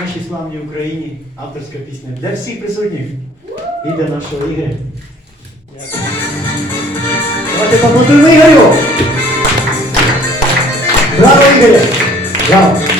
нашій славній Україні авторська пісня для всіх присутніх і для нашого Ігоря. Давайте поплатуємо Ігорю! Браво, Ігоря! Браво!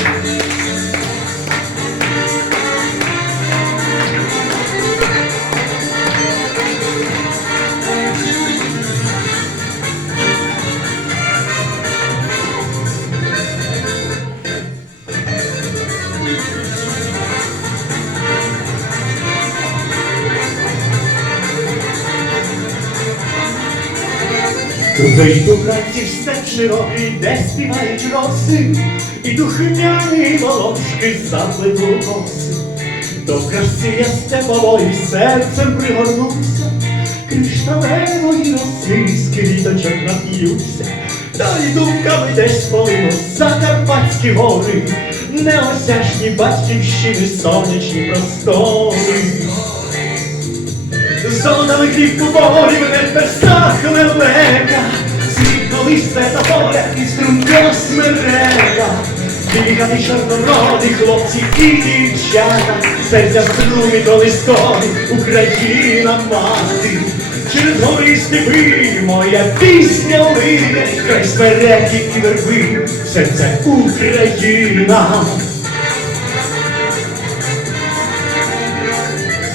Вийду вранці в степ широкий, де співають роси, і духмяні волошки заплету коси. До краси я степової серцем пригорнувся, кришталевої роси з квіточок нап'юся, та й думками десь полину Закарпатські гори, неосяжні батьківщини, сонячні простори. Золотами кліпку болі мене в персах лелека, Світло листе та поля і струнка смерека, Бігати чорнороди, хлопці і дівчата, Серця струми колискові, Україна мати. Через гори степи моя пісня лине, Край смереки і верби, все це Україна.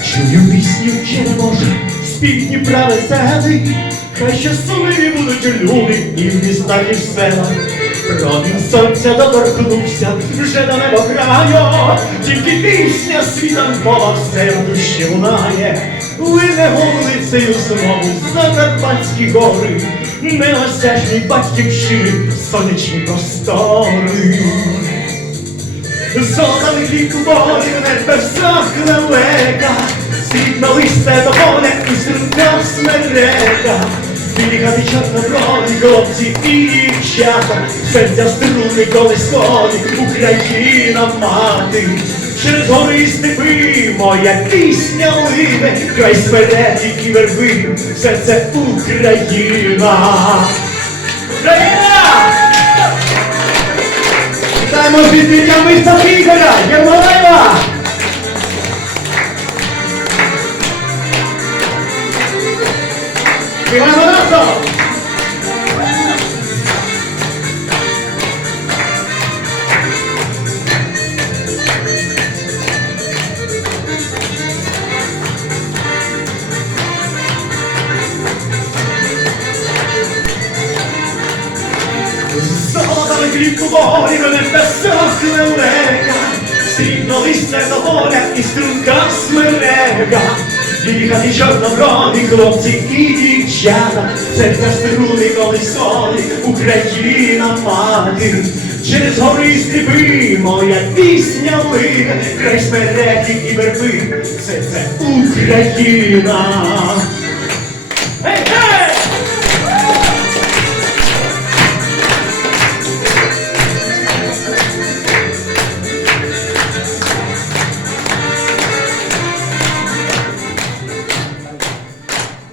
Чую пісню чи не може, спів Дніпра веселий, хай щасливі будуть люди і в містах, і в селах. Промінь сонця доторкнувся вже до небо краю, тільки пісня світанкова все в душі лунає, лине вулицею знову Закарпатські гори, неосяжні батьківщини, сонячні простори. Золотий хліб болі не персах лелека, Світло листе до поля і струнка смерека, Бігати чорноброві хлопці і дівчата, Серця струни колискові, Україна мати. Через гори і степи моя пісня лине, Край смереки і верби, все це Україна. Україна! Вітаємо з відкриттям виставки Ігоря Єрмолаєва! Bienvenido. Zadar grymt borgen efter söknen väga Sin och visslet och håret i strunkans med väga струнка смерека. Їхати чорноброві хлопці і дівчата, Серця струни колискові, Україна мати. Через гори степи моя пісня лине, Край смереки і верби, все це Україна. Hey, ей!